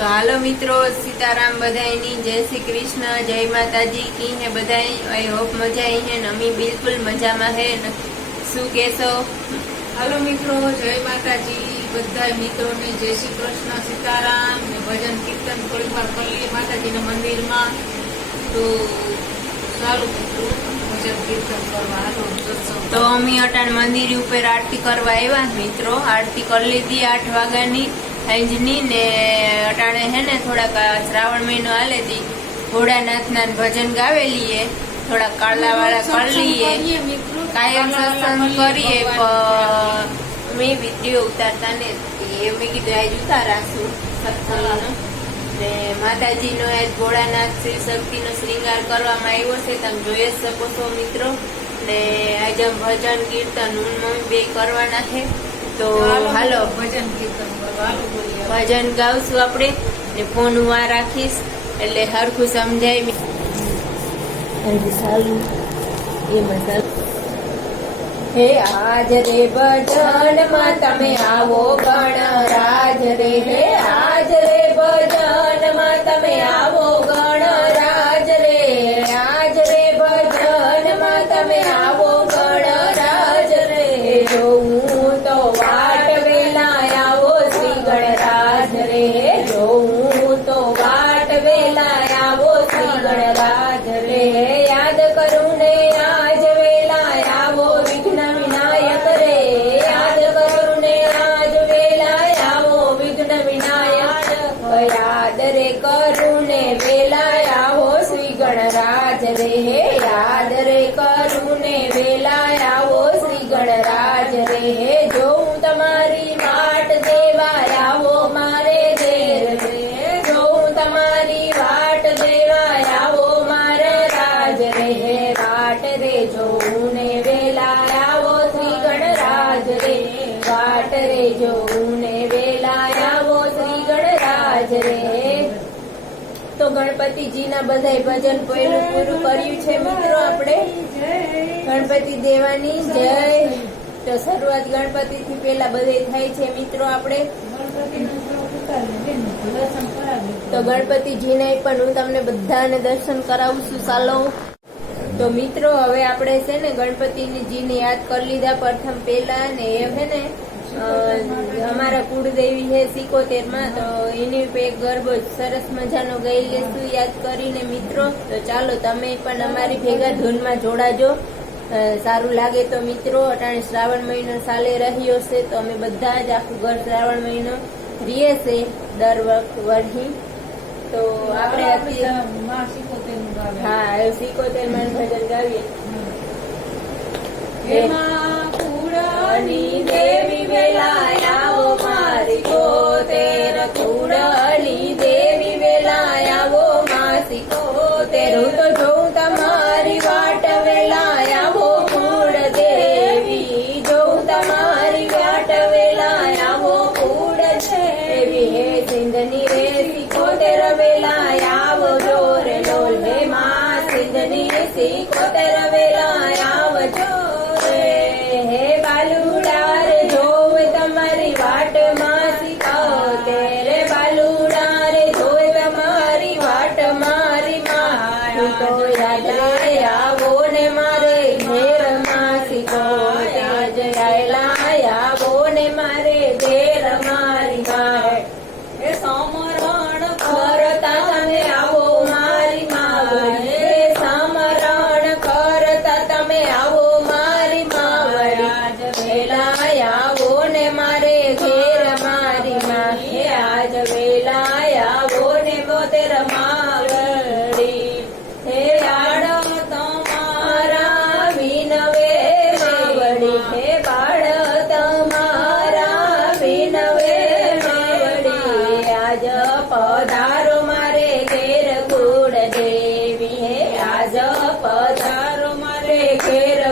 તો હાલો મિત્રો સીતારામ બધાયની જય શ્રી કૃષ્ણ જય માતાજી કી હે બધાય? આઈ હોપ મજા આવી હે ને અમી બિલકુલ મજામાં હે શું કહેશો? હાલો મિત્રો જય માતાજી બધા મિત્રોને જય શ્રી કૃષ્ણ સીતારામ ને ભજન કીર્તન થોડીક વાર કરીએ માતાજીના મંદિરમાં. તો સારું મિત્રો ભજન કીર્તન કરવા તો અમે અટાણ મંદિર ઉપર આરતી કરવા આવ્યા મિત્રો. આરતી કરી લીધી આઠ વાગ્યાની. સાંજની ને અટાણે હે ને થોડાક શ્રાવણ મહિનો હાલે તી ભોળાનાથના ભજન ગાવેલીએ થોડાક કાળલા વાળા કરી લઈએ કાયમ સત્સંગ કરીએ મેં વીડિયો ઉતારતા ને એ મેં કીધું આજ ઉતારાશું સત્સંગનો ને માતાજીનો આજ ભોળાનાથ શ્રી શક્તિનો શ્રીંગાર કરવામાં આવ્યો છે તમે જોઈ જ શકો છો મિત્રો. ને આજે આમ ભજન કીર્તન હું મમ્મી બે કરવાના છે. તો હાલો ભજન ભજન ગાવશું આપણે ને ફોન હું આ રાખીશ એટલે હરખું સમજાય સારું હે આજ રે ભજનમાં તમે આવો ગણ રાજ રે હે આજ રે ભજનમાં તમે આવો ગણપતિજીના બધાય ભજન પહેલું પૂરું કર્યું છે મિત્રો આપણે. ગણપતિ દેવાની જય. તો શરૂઆત ગણપતિ થી પેલા બધે થાય છે મિત્રો આપણે. તો ગણપતિજીને પણ હું તમને બધાને દર્શન કરાવું છું, ચાલો. તો મિત્રો, હવે આપણે છે ને ગણપતિજીને યાદ કરી લીધા પ્રથમ પેલા ને એ છે ને. અમારા કુળદેવી છે સિકોતેરમાં તો એની એક ગરબો સરસ મજાનો ગઈ શું યાદ કરીને મિત્રો. તો ચાલો તમે પણ અમારી ભેગા ધૂનમાં જોડાજો. સારું લાગે તો મિત્રો અટાણે શ્રાવણ મહિનો સાલે રહ્યો છે તો અમે બધા જ આખું ઘર શ્રાવણ મહિનો રીએ છે દર વખત તો આપણે. હા સિકોતેરમાં ભજન ગાવીએ. દેવી વેલા આવો મારી કોતેર કુડળી દેવી વેલાયાવો માસી કોતેર હું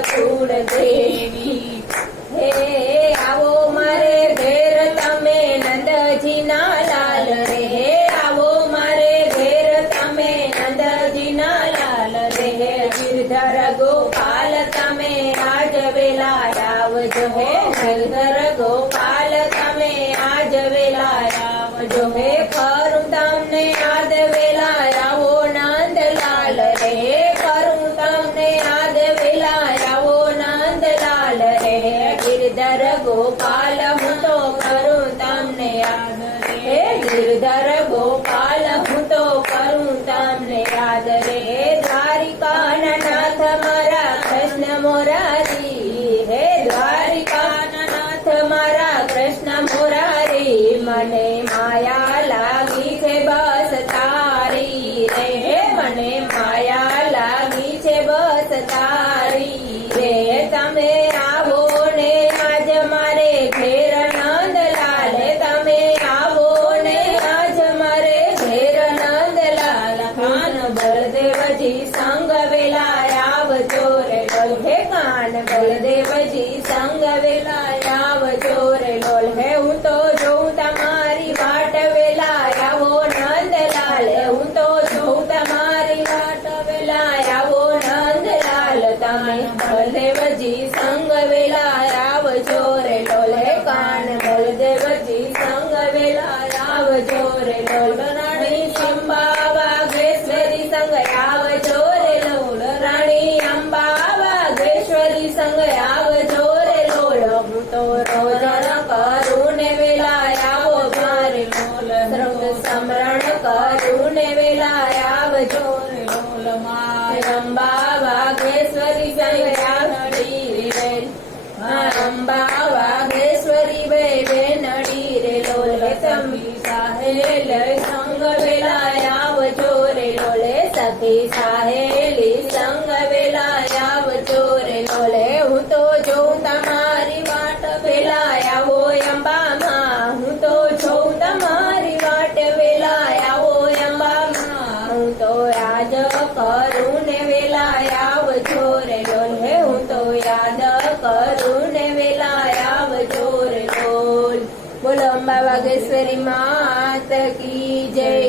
કુળ હે, આવો મારે ઘેર તમે નંદજીના લાલ રે. હે આવો મારે ઘેર તમે નંદજીના લાલ રે. હે ગિરધર ગોપાલ, તમે આજ વેલા આવજો. હે ગિરધર ગોપાલ, તમે આજ વેલા આવજો. હે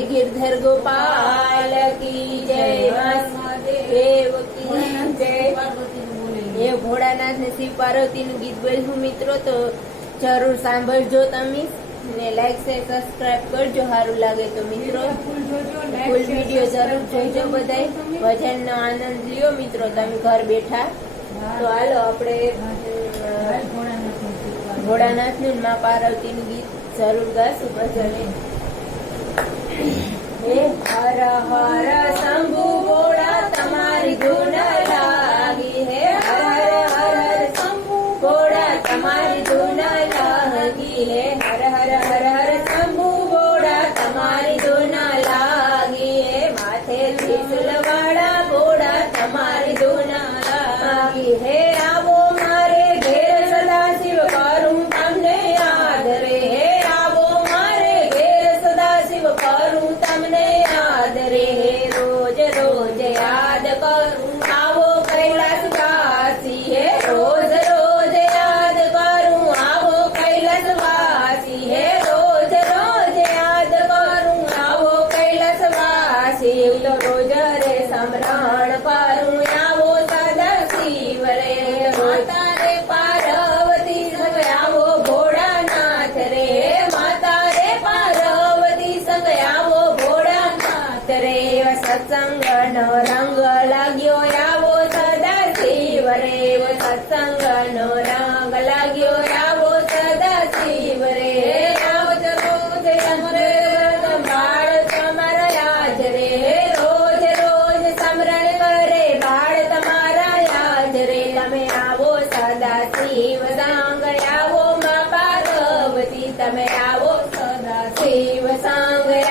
गिरधर गोपाल की जय देव की जय। એ ભોળાનાથ ને શિવ પાર્વતીનું ગીત બોલ્યું મિત્રો, તો જરૂર સાંભળજો તમે ને લાઈક શેર સબસ્ક્રાઇબ કરજો, સારું લાગે તો મિત્રો. ફૂલ વીડિયો જરૂર જોઈજો બધાય. ભજનનો આનંદ લ્યો મિત્રો, તમે ઘર બેઠા. તો હાલો આપણે ભોળાનાથનું મા પાર્વતીનું ગીત જરૂર ગાશું ભજને. હે હર હર શંભુ બોડા તમારી ગુણ I'm with sangre.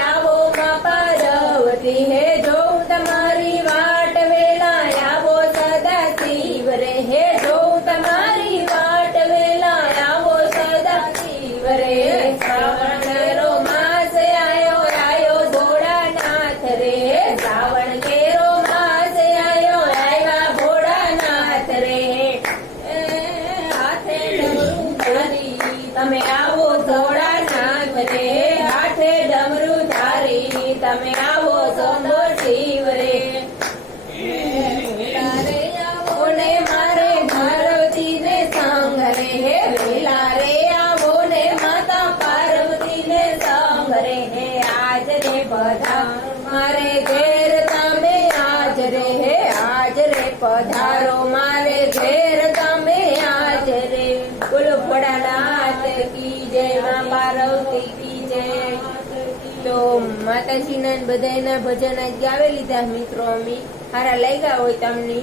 માતાજીના ને બધાના ભજન આજ ગાવી લીધા મિત્રો અમે. સારા લાગ્યા હોય તમને.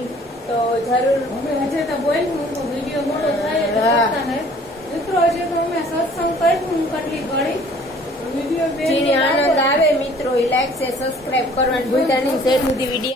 તો જરૂર. અમે હજે તો બોલ્યું તો વીડિયો મોટો થાય. મિત્રો હજે તો અમે સત્સંગ કર્યું કેટલી ઘડી. જેને આનંદ આવે મિત્રો એ લાઈક છે સબસ્ક્રાઇબ કરવાનું ભૂલતા નહીં. શેર સુધી વીડિયો